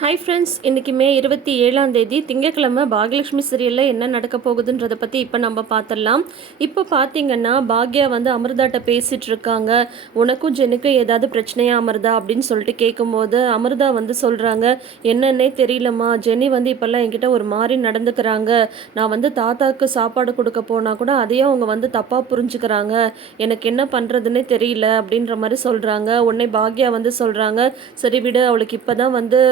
Hi friends, இன்றைக்கி மே 27ஆம் தேதி திங்கட்கிழமை பாக்யலட்சுமி சீரியலில் என்ன நடக்க போகுதுன்றதை பற்றி இப்போ நம்ம பார்த்துடலாம். இப்போ பார்த்தீங்கன்னா பாக்யா வந்து அமிர்தாட்ட பேசிகிட்டு இருக்காங்க. உனக்கும் ஜெனுக்கும் ஏதாவது பிரச்சனையா அமிர்தா அப்படின்னு சொல்லிட்டு கேட்கும்போது அமிர்தா வந்து சொல்கிறாங்க, என்னன்னே தெரியலம்மா, ஜெனி வந்து இப்போல்லாம் என்கிட்ட ஒரு மாதிரி நடந்துக்கிறாங்க. நான் வந்து தாத்தாவுக்கு சாப்பாடு கொடுக்க போனால் கூட அதையும் அவங்க வந்து தப்பாக புரிஞ்சுக்கிறாங்க. எனக்கு என்ன பண்ணுறதுன்னே தெரியல அப்படின்ற மாதிரி சொல்கிறாங்க. உடனே பாக்யா வந்து சொல்கிறாங்க, சரி விடு, அவளுக்கு இப்போ தான் வந்து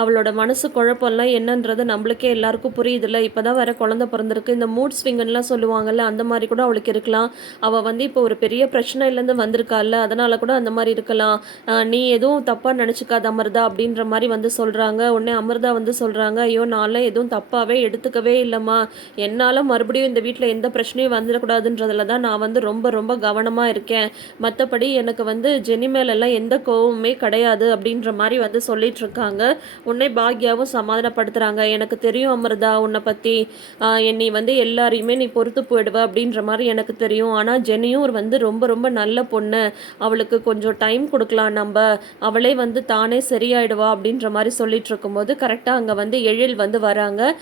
அவளோட மனசு குழப்பம்லாம் என்னன்றது நம்மளுக்கே எல்லாருக்கும் புரியுதுல்ல. இப்போ தான் வேற குழந்தை பிறந்திருக்கு. இந்த மூட் ஸ்விங்குன்னெலாம் சொல்லுவாங்கல்ல, அந்த மாதிரி கூட அவளுக்கு இருக்கலாம். அவள் வந்து இப்போ ஒரு பெரிய பிரச்சனையிலேருந்து வந்திருக்கால, அதனால கூட அந்த மாதிரி இருக்கலாம். நீ எதுவும் தப்பாக நினச்சிக்காத அமிர்தா அப்படின்ற மாதிரி வந்து சொல்கிறாங்க. உடனே அமிர்தா வந்து சொல்கிறாங்க, ஐயோ நான்லாம் எதுவும் தப்பாகவே எடுத்துக்கவே இல்லைம்மா. என்னால் மறுபடியும் இந்த வீட்டில் எந்த பிரச்சனையும் வந்துடக்கூடாதுன்றதுல தான் நான் வந்து ரொம்ப ரொம்ப கவனமாக இருக்கேன். மற்றபடி எனக்கு வந்து ஜெனி மேலெல்லாம் எந்த கோவமே கிடையாது அப்படின்ற மாதிரி வந்து சொல்லிட்டு இருக்காங்க. உன்னை பாக்யாவும் சமாதானப்படுத்துகிறாங்க. எனக்கு தெரியும் அமிர்தா உன்னை பற்றி, நீ வந்து எல்லாரையுமே நீ பொறுத்து போயிடுவ அப்படின்ற மாதிரி எனக்கு தெரியும். ஆனால் ஜெனியும் வந்து ரொம்ப ரொம்ப நல்ல பொண்ணு, அவளுக்கு கொஞ்சம் டைம் கொடுக்கலாம் நம்ம, அவளே வந்து தானே சரியாயிடுவா அப்படின்ற மாதிரி சொல்லிட்டு இருக்கும்போது கரெக்டாக அங்கே வந்து எழில் வந்து வராங்க.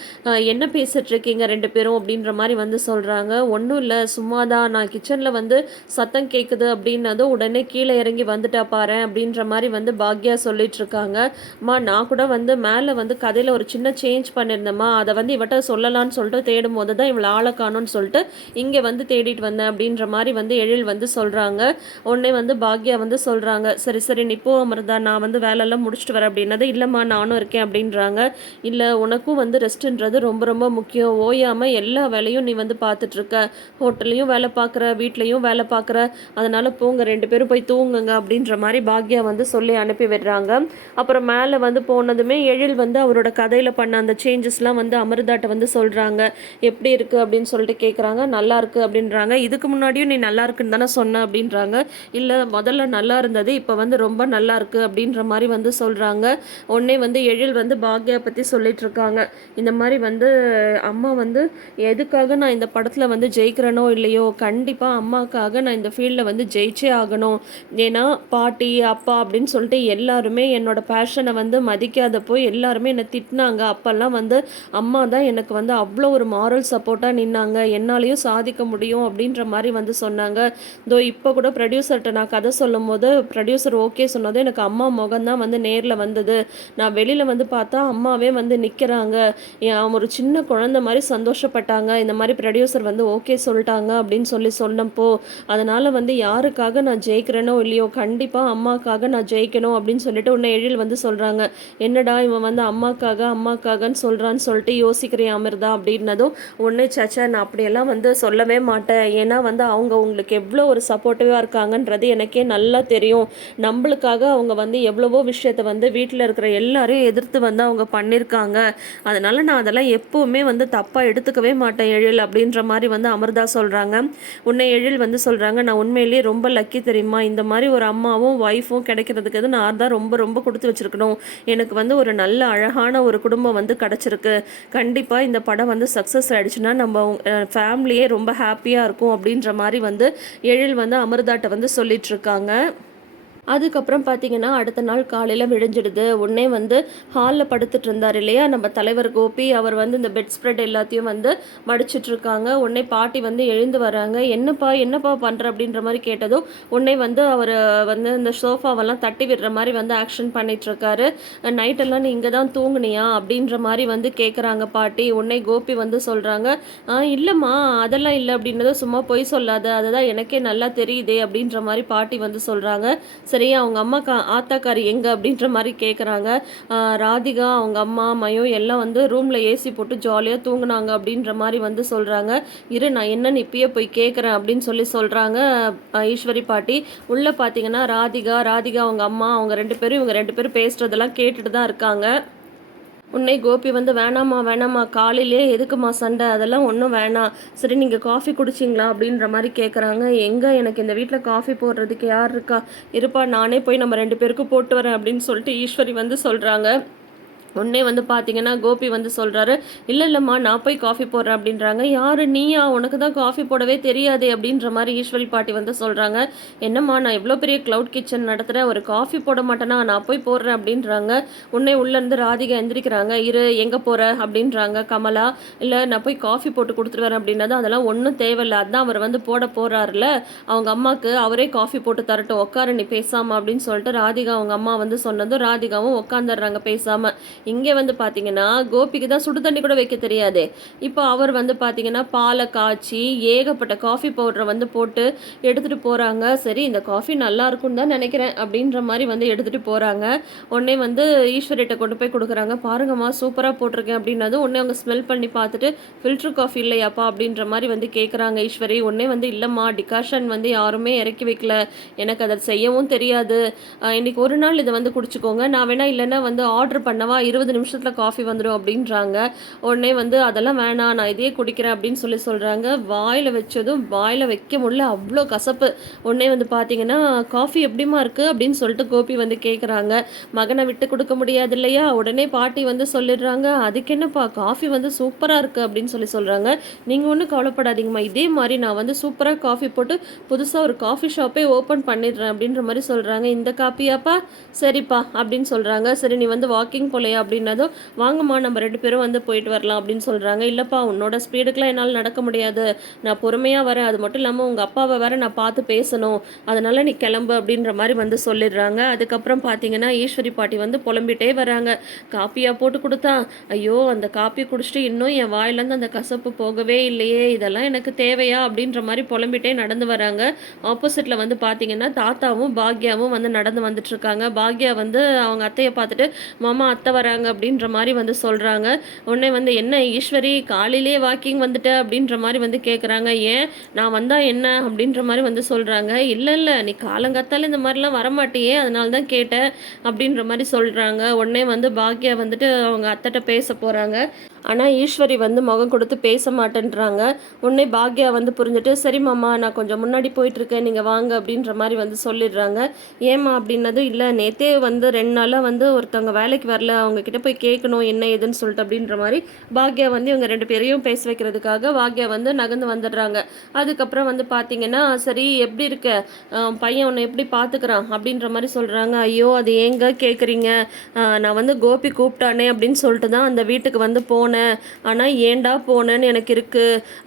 என்ன பேசிட்டு இருக்கீங்க ரெண்டு பேரும் அப்படின்ற மாதிரி வந்து சொல்கிறாங்க. ஒன்றும் இல்லை, சும்மா தான், நான் கிச்சனில் வந்து சத்தம் கேட்குது அப்படின்னதும் உடனே கீழே இறங்கி வந்துட்டா பாரு அப்படின்ற மாதிரி வந்து பாக்யா சொல்லிட்டு இருக்காங்க. அம்மா நான் கூட வந்து மேலே வந்து கதையில் ஒரு சின்ன சேஞ்ச் பண்ணியிருந்தேம்மா, அதை வந்து இவட்ட சொல்லலான்னு சொல்லிட்டு தேடும் போது தான் இவளை ஆளை காணும்னு சொல்லிட்டு இங்கே வந்து தேடிட்டு வந்தேன் அப்படின்ற மாதிரி வந்து எழில் வந்து சொல்கிறாங்க. உடனே வந்து பாக்யா வந்து சொல்கிறாங்க, சரி சரி நீ போ அமிர்தா, நான் வந்து வேலையெல்லாம் முடிச்சுட்டு வரேன் அப்படின்னது. இல்லைம்மா நானும் இருக்கேன் அப்படின்றாங்க. இல்லை, உனக்கும் வந்து ரெஸ்ட்டுன்றது ரொம்ப ரொம்ப முக்கியம். ஓயாமல் எல்லா வேலையும் நீ வந்து பார்த்துட்ருக்க, ஹோட்டல்லையும் வேலை பார்க்குற, வீட்லேயும் வேலை பார்க்குற, அதனால் போங்க ரெண்டு பேரும் போய் தூங்குங்க அப்படின்ற மாதிரி பாக்யா வந்து சொல்லி அனுப்பி விடுறாங்க. அப்புறம் மேலே வந்து போனதுமே எழில் வந்து அவரோட கதையில் பண்ண அந்த சேஞ்சஸ்லாம் வந்து அமிர்தாட்ட வந்து சொல்கிறாங்க. எப்படி இருக்குது அப்படின்னு சொல்லிட்டு கேட்குறாங்க. நல்லா இருக்குது அப்படின்றாங்க. இதுக்கு முன்னாடியும் நீ நல்லா இருக்குன்னு தானே சொன்ன அப்படின்றாங்க. இல்லை, முதல்ல நல்லா இருந்தது, இப்போ வந்து ரொம்ப நல்லா இருக்குது அப்படின்ற மாதிரி வந்து சொல்கிறாங்க. உடனே வந்து எழில் வந்து பாக்யா பற்றி சொல்லிட்டு இருக்காங்க. இந்த மாதிரி வந்து அம்மா வந்து எதுக்காக நான் இந்த படத்தில் வந்து ஜெயிக்கிறேனோ இல்லையோ, கண்டிப்பாக அம்மாவுக்காக நான் இந்த ஃபீல்டில் வந்து ஜெயிச்சே ஆகணும். ஏன்னா பாட்டி அப்பா அப்படின்னு சொல்லிட்டு எல்லாருமே என்னோட பேஷனை வந்து மதிக்காதப்போ எல்லாருமே என்னை திட்டினாங்க. அப்போல்லாம் வந்து அம்மா தான் எனக்கு வந்து அவ்வளோ ஒரு மாரல் சப்போர்ட்டாக நின்னாங்க, என்னாலையும் சாதிக்க முடியும் அப்படின்ற மாதிரி வந்து சொன்னாங்க. இதோ இப்போ கூட ப்ரொடியூசர்கிட்ட நான் கதை சொல்லும் போது ப்ரொடியூசர் ஓகே சொன்னதும் எனக்கு அம்மா முகம்தான் வந்து நேரில் வந்தது. நான் வெளியில் வந்து பார்த்தா அம்மாவே வந்து நிற்கிறாங்க, ஒரு சின்ன குழந்தை மாதிரி சந்தோஷப்பட்டாங்க. இந்த மாதிரி ப்ரொடியூசர் வந்து ஓகே சொல்லிட்டாங்க அப்படின்னு சொன்னப்போ, அதனால் வந்து யாருக்காக நான் ஜெயிக்கிறேனோ இல்லையோ, கண்டிப்பாக அம்மாக்காக நான் ஜெயிக்கணும் அப்படின்னு சொல்லிட்டு உன்னை எழில் வந்து சொல்கிறாங்க. என்னடா இவன் வந்து அம்மாக்காகன்னு சொல்கிறான்னு சொல்லிட்டு யோசிக்கிறியா அமிர்தா அப்படின்னதும் உடனே சச்சா, நான் அப்படியெல்லாம் வந்து சொல்லவே மாட்டேன். ஏன்னா வந்து அவங்க உங்களுக்கு எவ்வளோ ஒரு சப்போர்ட்டிவாக இருக்காங்கன்றது எனக்கே நல்லா தெரியும். நம்மளுக்காக அவங்க வந்து எவ்வளவோ விஷயத்தை வந்து வீட்டில் இருக்கிற எல்லாரையும் எதிர்த்து வந்து அவங்க பண்ணியிருக்காங்க. அதனால் நான் அதெல்லாம் எப்போவுமே வந்து தப்பாக எடுத்துக்கவே மாட்டேன் எழில் அப்படின்ற மாதிரி வந்து அமிர்தா சொல்கிறாங்க. உன்னை எழில் வந்து சொல்கிறாங்க, நான் உண்மையிலேயே ரொம்ப லக்கி தெரியுமா, இந்த மாதிரி ஒரு அம்மாவும் ஒய்ஃபும் கிடைக்கிறதுக்கு நான் தான் ரொம்ப ரொம்ப கொடுத்து வச்சுருக்கணும். எனக்கு வந்து ஒரு நல்ல அழகான ஒரு குடும்பம் வந்து கிடச்சிருக்கு. கண்டிப்பாக இந்த படம் வந்து சக்ஸஸ் ஆகிடுச்சுன்னா நம்ம ஃபேமிலியே ரொம்ப ஹாப்பியாக இருக்கும் அப்படின்ற மாதிரி வந்து எழில் வந்து அமிர்தாட்ட வந்து சொல்லிகிட்ருக்காங்க. அதுக்கப்புறம் பார்த்தீங்கன்னா அடுத்த நாள் காலையில் விடிஞ்சிடுது. உடனே வந்து ஹாலில் படுத்துட்டு இருந்தார் இல்லையா நம்ம தலைவர் கோபி, அவர் வந்து இந்த பெட் ஸ்ப்ரெட் எல்லாத்தையும் வந்து மடிச்சிட்ருக்காங்க. உடனே பாட்டி வந்து எழுந்து வராங்க. என்னப்பா பண்ணுற அப்படின்ற மாதிரி கேட்டதும் உடனே வந்து அவர் வந்து இந்த சோஃபாவெல்லாம் தட்டி விடுற மாதிரி வந்து ஆக்ஷன் பண்ணிகிட்ருக்காரு. நைட்டெல்லாம் நீ இங்கே தான் தூங்குனியா அப்படின்ற மாதிரி வந்து கேட்குறாங்க பாட்டி. உடனே கோபி வந்து சொல்கிறாங்க, இல்லைம்மா அதெல்லாம் இல்லை அப்படின்றத சும்மா பொய் சொல்லாத, அதுதான் எனக்கே நல்லா தெரியுதே அப்படின்ற மாதிரி பாட்டி வந்து சொல்கிறாங்க. சரியா அவங்க அம்மா ஆத்தாக்காரி எங்கே அப்படின்ற மாதிரி கேட்குறாங்க. ராதிகா அவங்க அம்மா மயம் எல்லாம் வந்து ரூமில் ஏசி போட்டு ஜாலியாக தூங்குனாங்க அப்படின்ற மாதிரி வந்து சொல்கிறாங்க. இரு, நான் என்னன்னு இப்பயே போய் கேட்குறேன் அப்படின்னு சொல்கிறாங்க ஈஸ்வரி பாட்டி. உள்ளே பார்த்தீங்கன்னா ராதிகா அவங்க அம்மா அவங்க இவங்க ரெண்டு பேரும் பேசுகிறதெல்லாம் கேட்டுட்டு தான் இருக்காங்க. உன்னை கோபி வந்து வேணாம்மா காலையிலே எதுக்குமா சண்டை, அதெல்லாம் ஒன்றும் வேணாம், சரி நீங்கள் காஃபி குடிச்சிங்களா அப்படின்ற மாதிரி கேட்குறாங்க. எங்கே, எனக்கு இந்த வீட்டில் காஃபி போடுறதுக்கு யார் இருக்கா, இருப்பா நானே போய் நம்ம ரெண்டு பேருக்கும் போட்டு வரேன் அப்படின்னு சொல்லிட்டு ஈஸ்வரி வந்து சொல்கிறாங்க. உடனே வந்து பார்த்தீங்கன்னா, கோபி வந்து சொல்றாரு, "இல்ல இல்லம்மா நான் போய் காஃபி போடுறேன்" அப்படின்றாங்க. "யாரு நீயா? உனக்கு தான் காஃபி போடவே தெரியாதே" அப்படின்ற மாரி ஈஸ்வரி பாட்டி வந்து சொல்றாங்க. "என்னம்மா நான் இவ்ளோ பெரிய க்ளவுட் கிச்சன் நடத்துறேன். ஒரு காஃபி போட மாட்டேனா? நான் போய் போடுறேன்" அப்படின்றாங்க. உடனே உள்ளேருந்து ராதிகா எந்திரிக்கிறாங்க. "இரு எங்க போற?" அப்படின்றாங்க கமலா. "இல்ல நான் போய் காஃபி போட்டு குடுத்துட்டு வரேன்" அப்படின்னதும், "அதெல்லாம் ஒண்ணும் தேவையில்ல. அதான் அவர் வந்து போட போறாருல்ல. அவங்க அம்மாக்கு அவரே காஃபி போட்டு தரட்டும். உட்காரு நீ பேசாம" அப்படின்னு சொல்லிட்டு ராதிகா அவங்க அம்மா வந்து சொன்னதும், ராதிகாவும் உட்காந்துடுறாங்க பேசாம. இங்கே வந்து பார்த்தீங்கன்னா, கோபிக்கு தான் சுடு தண்ணி கூட வைக்க தெரியாதே! இப்போ அவர் வந்து பார்த்தீங்கன்னா, பால காய்ச்சி ஏகப்பட்ட காஃபி பவுடர வந்து போட்டு எடுத்துட்டு போறாங்க. சரி இந்த காஃபி நல்லாருக்குன்னு தான் நெனைக்கிறேன், அப்டின்ற மாரி வந்து எடுத்துட்டு போறாங்க. உடனே வந்து ஈஸ்வரிட்ட கொண்டு போய் குடுக்குறாங்க. "பாருங்கம்மா சூப்பரா போட்டிருக்கேன்" அப்டின்னதும், உடனே அவங்க ஸ்மெல் பண்ணி பார்த்துட்டு, "ஃபில்டர் காஃபி இல்லையாப்பா?" அப்டின்ற மாரி வந்து கேட்குறாங்க ஈஸ்வரி. உடனே வந்து, "இல்லம்மா டிகாஷன் வந்து யாருமே இறக்கி வைக்கல. எனக்கு அத செய்யவும் தெரியாது. இன்னைக்கு ஒரு நாள் இத வந்து குடிச்சுக்கோங்க. நான் வேணா இல்லன்னா வந்து ஆர்டர் பண்ணவா? 20 நிமிஷத்துல காஃபி வந்துடும்" அப்படின்றாங்க. உடனே வந்து, "அதெல்லாம் வேணாம். நான் இதையே குடிக்கிறேன்" அப்படின்னு சொல்றாங்க. வாயில வச்சதும் வாயில வைக்க முடியல. அவ்ளோ கசப்பு. உடனே வந்து பார்த்தீங்கன்னா, "காஃபி எப்படிம்மா இருக்கு?" அப்படின்னு சொல்லிட்டு கோபி வந்து கேட்குறாங்க. மகன விட்டு குடுக்க முடியாது இல்லையா? உடனே பாட்டி வந்து சொல்லிடுறாங்க, "அதுக்கு என்னப்பா காஃபி வந்து சூப்பரா இருக்கு" அப்படின்னு சொல்றாங்க. "நீங்க ஒண்ணும் கவலைப்படாதீங்கம்மா. இதே மாரி நான் வந்து சூப்பரா காஃபி போட்டு புதுசா ஒரு காஃபி ஷாப்பே ஓப்பன் பண்ணிடுறேன்" அப்படின்ற மாரி சொல்றாங்க. "இந்த காப்பியாப்பா? சரிப்பா" அப்படின்னு சொல்றாங்க. "சரி நீ வந்து வாக்கிங் போலையா?" அப்படின்னதும், "வாங்கம்மா நம்ம 2 பேரும் வந்து போயிட்டு வரலாம்" அப்படின்னு சொல்றாங்க. "இல்லப்பா உன்னோட ஸ்பீடுக்குலாம் என்னால நடக்க முடியாது. நான் பொறுமையா வரேன். அது மட்டும் இல்லாம உங்க அப்பாவ வேற நான் பார்த்து பேசணும். அதனால நீ கிளம்பு" அப்படின்ற மாரி வந்து சொல்லிடுறாங்க. அதுக்கப்புறம் பார்த்தீங்கன்னா, ஈஸ்வரி பாட்டி வந்து புலம்பிட்டே வராங்க. "காப்பியா போட்டு குடுத்தா? ஐயோ! அந்த காப்பி குடிச்சிட்டு இன்னும் என் வாயிலேருந்து அந்த கசப்பு போகவே இல்லையே! இதெல்லாம் எனக்கு தேவையா?" அப்படின்ற மாரி புலம்பிட்டே நடந்து வராங்க. ஆப்போசிட்ல வந்து பார்த்தீங்கன்னா, தாத்தாவும், பாக்யாவும் வந்து நடந்து வந்துட்டுருக்காங்க. பாக்யா வந்து அவங்க அத்தைய பார்த்துட்டு, "மாமா அத்தை வராங்க" அப்படின்ற மாரி வந்து சொல்றாங்க. உடனே வந்து, "என்ன ஈஸ்வரி காலையிலேயே வாக்கிங் வந்துட்ட?" அப்படின்ற மாரி வந்து கேட்குறாங்க. "ஏன் நான் வந்தா என்ன?" அப்படின்ற மாரி வந்து சொல்றாங்க. "இல்ல, இல்ல நீ காலங்காத்தால இந்த மாரிலாம் வரமாட்டியே, அதனால தான் கேட்டேன்" அப்படின்ற மாரி சொல்றாங்க. உடனே வந்து பாக்யா வந்துட்டு அவங்க அத்தைட்ட பேச போறாங்க. ஆனா ஈஸ்வரி வந்து முகம் கொடுத்து பேச மாட்டேன்றாங்க. உடனே பாக்யா வந்து புரிஞ்சுட்டு, "சரி மாமா நான் கொஞ்சம் முன்னாடி போயிட்டுருக்கேன். நீங்க வாங்க" அப்படின்ற மாரி வந்து சொல்லிடுறாங்க. "ஏம்மா?" அப்படின்னதும், "இல்ல நேத்தே வந்து 2 நாளா வந்து ஒருத்தவங்க வேலைக்கு வரல. அவங்க கிட்ட போய் கேட்கணும் என்ன ஏதுன்னு சொல்லிட்டு" அப்படின்ற மாரி பாக்யா வந்து இவங்க 2 பேரையும் பேச வைக்கிறதுக்காக பாக்யா வந்து நகர்ந்து வந்துடுறாங்க. அதுக்கப்புறம் வந்து பார்த்தீங்கன்னா, "சரி எப்படி இருக்க? பையன் உன்ன எப்படி பார்த்துக்கிறான்?" அப்படின்ற மாரி சொல்றாங்க. "ஐயோ! அது ஏங்க கேட்குறீங்க? நான் வந்து கோபி கூப்பிட்டானே அப்படின்னு சொல்லிட்டு தான் அந்த வீட்டுக்கு வந்து போனேன். ஆனா ஏன்டா போனேன்னு எனக்கு இருக்கு.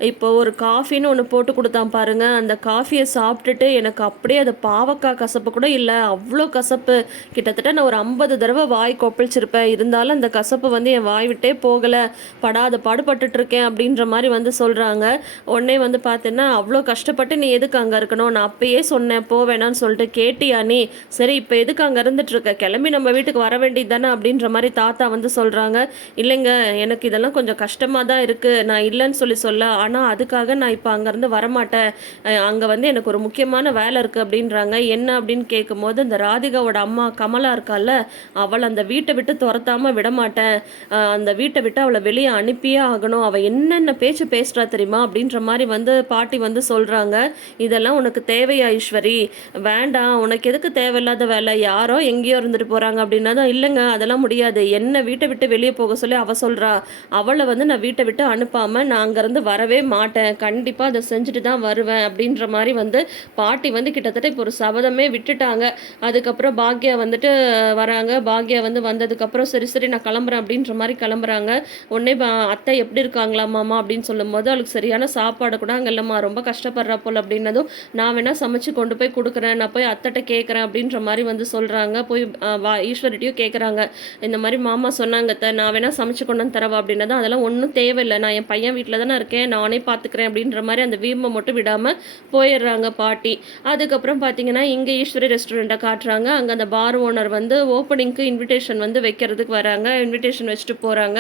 இப்போ ஒரு காஃபின்னு ஒண்ணு போட்டு குடுத்தான் பாருங்க. அந்த காஃபிய சாப்பிட்டுட்டு எனக்கு அப்படியே அது பாவக்காய் கசப்பு கூட இல்ல. அவ்ளோ கசப்பு. கிட்டத்தட்ட நான் ஒரு 50 தடவ வாய் கொப்பளிச்சிருப்பேன். இருந்தாலும் அந்த கசப்பு வந்து என் வாய் விட்டே போகல. படாத பாடு பட்டுட்டு இருக்கேன்" அப்படின்ற மாரி வந்து சொல்றாங்க. உடனே வந்து பார்த்தேன்னா, "அவ்ளோ கஷ்டப்பட்டு நீ எதுக்கு அங்க இருக்கணும்? நான் அப்பயே சொன்னேன் போ வேணான்னு சொல்லிட்டு. கேட்டியா நீ? சரி இப்ப எதுக்கு அங்க இருந்துட்டு இருக்க? கிளம்பி நம்ம வீட்டுக்கு வர வேண்டியது தானே" அப்படின்ற மாரி தாத்தா வந்து சொல்றாங்க. "இல்லைங்க, எனக்கு இதெல்லாம் கொஞ்சம் கஷ்டமா தான் இருக்கு. நான் இல்லன்னு சொல்ல. ஆனா அதுக்காக நான் இப்ப அங்கருந்து வரமாட்டேன். அங்க வந்து எனக்கு ஒரு முக்கியமான வேலை இருக்கு" அப்படின்றாங்க. "என்ன?" அப்படின்னு கேட்கும்போது, இந்த ராதிகாவோட அம்மா கமலா இருக்கால்ல, அவள அந்த வீட்ட விட்டு தொரத்தாம விடமாட்டேன். அந்த வீட்ட விட்டு அவள வெளிய அனுப்பியே ஆகணும். அவ என்னென்ன பேச்சு பேசுறா தெரியுமா? அப்படின்ற மாரி வந்து பாட்டி வந்து சொல்றாங்க. "இதெல்லாம் உனக்கு தேவையா ஈஸ்வரி? வேண்டாம். உனக்கு எதுக்கு தேவையில்லாத வேலை? யாரோ எங்கேயோ இருந்துட்டு போறாங்க" அப்படின்னதும், "இல்லைங்க அதெல்லாம் முடியாது. என்ன வீட்ட விட்டு வெளிய போக சொல்லி அவ சொல்றா. அவள வந்து நான் வீட்ட விட்டு அனுப்பாம நான் அங்கருந்து வரவே மாட்டேன். கண்டிப்பா அத செஞ்சுட்டு தான் வருவேன்" அப்படின்ற மாரி வந்து பாட்டி வந்து கிட்டத்தட்ட இப்போ ஒரு சபதமே விட்டுட்டாங்க. அதுக்கப்புறம் பாக்யா வந்துட்டு வராங்க. பாக்யா வந்து வந்ததுக்கப்புறம், "சரி, சரி நான் கிளம்புறேன்" அப்படின்ற மாரி கிளம்புறாங்க. உடனே "அத்தை எப்படி இருக்காங்களா மாமா?" அப்படின்னு சொல்லும்போது, "அவளுக்கு சரியான சாப்பாடு கூட அங்க இல்லம்மா. ரொம்ப கஷ்டப்படுறா போல" அப்படின்னதும், "நான் வேணா சமைச்சு கொண்டு போய் குடுக்குறேன். நான் போய் அத்தைட்ட கேட்குறேன்" அப்படின்ற மாரி வந்து சொல்றாங்க. போய் ஈஸ்வரிட்டயும் கேட்குறாங்க. இந்த மாரி மாமா சொன்னாங்க அத்த, "நான் வேணா சமைச்சு கொண்டு வந்து தரவா?" அப்படின்னதும், "அதெல்லாம் ஒண்ணும் தேவையில்ல. நான் என் பையன் வீட்ல தானே இருக்கேன். நானே பார்த்துக்கிறேன்" அப்படின்ற மாரி அந்த வீம்ப மட்டும் விடாம போயிடுறாங்க பாட்டி. அதுக்கப்புறம் பார்த்தீங்கன்னா, இங்க ஈஸ்வரி ரெஸ்டாரண்ட்ட காட்டுறாங்க. அங்க அந்த பார் ஓனர் வந்து ஓப்பனிங்க்கு இன்விடேஷன் வந்து வைக்கிறதுக்கு வராங்க. இன்விடேஷன் வச்சுட்டு போறாங்க.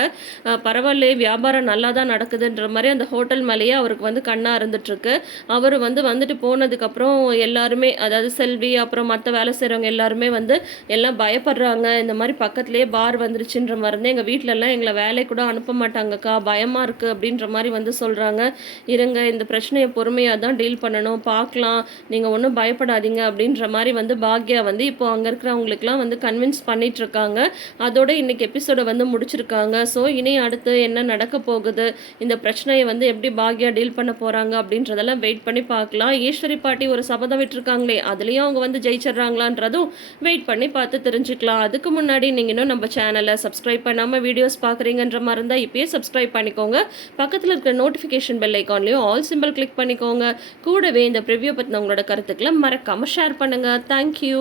பரவாயில்லையே வியாபாரம் நல்லா தான் நடக்குதுன்ற மாரி அந்த ஹோட்டல் மேலேயே அவருக்கு வந்து கண்ணா இருந்துட்டுருக்கு. அவரு வந்து வந்துட்டு போனதுக்கப்புறம் எல்லாருமே, அதாவது செல்வி, அப்புறம் மத்த வேலை செய்றவங்க எல்லாருமே வந்து எல்லாம் பயப்படுறாங்க. இந்த மாரி பக்கத்திலேயே பார் வந்துருச்சுன்ற மருந்து எங்க வீட்லலாம் எங்கள வேலைக்கு கூட அனுப்ப அனுப்ப மாட்டாங்கக்கா, பயமா இருக்கு அப்படின்ற மாரி வந்து சொல்றாங்க. இருங்க இந்த பிரச்சனைய பொறுமையா தான் டீல் பண்ணணும். பார்க்கலாம். நீங்க ஒண்ணும் பயப்படாதீங்க அப்படின்ற மாரி வந்து பாக்யா வந்து இப்போ அங்க இருக்கிறவங்களுக்குலாம் வந்து கன்வின்ஸ் பண்ணிட்டுருக்காங்க. அதோட இன்னைக்கு எபிசோட வந்து முடிச்சிருக்காங்க. ஸோ இனி அடுத்து என்ன நடக்க போகுது? இந்த பிரச்சனைய வந்து எப்படி பாக்யா டீல் பண்ண போறாங்க அப்படின்றதெல்லாம் வெயிட் பண்ணி பார்க்கலாம். ஈஸ்வரி பாட்டி ஒரு சபதம் விட்டுருக்காங்களே, அதுலயும் அவங்க வந்து ஜெயிச்சிடுறாங்களான்றதும் வெயிட் பண்ணி பார்த்து தெரிஞ்சுக்கலாம். அதுக்கு முன்னாடி நீங்க இன்னும் நம்ம சேனல சப்ஸ்கிரைப் பண்ணாம வீடியோஸ் பார்க்குறீங்கன்ற மாரி இருந்தா இப்பயே சப்ஸ்கிரைப் பண்ணிக்கோங்க. பக்கத்துல இருக்கிற நோட்டிஃபிகேஷன் பெல் ஐகான்லயும் ஆல் சிம்பல் கிளிக் பண்ணிக்கோங்க. கூடவே இந்த ப்ரிவ்யூ பத்தின உங்களோட கருத்துக்கள மறக்காம ஷேர் பண்ணுங்க. Thank you.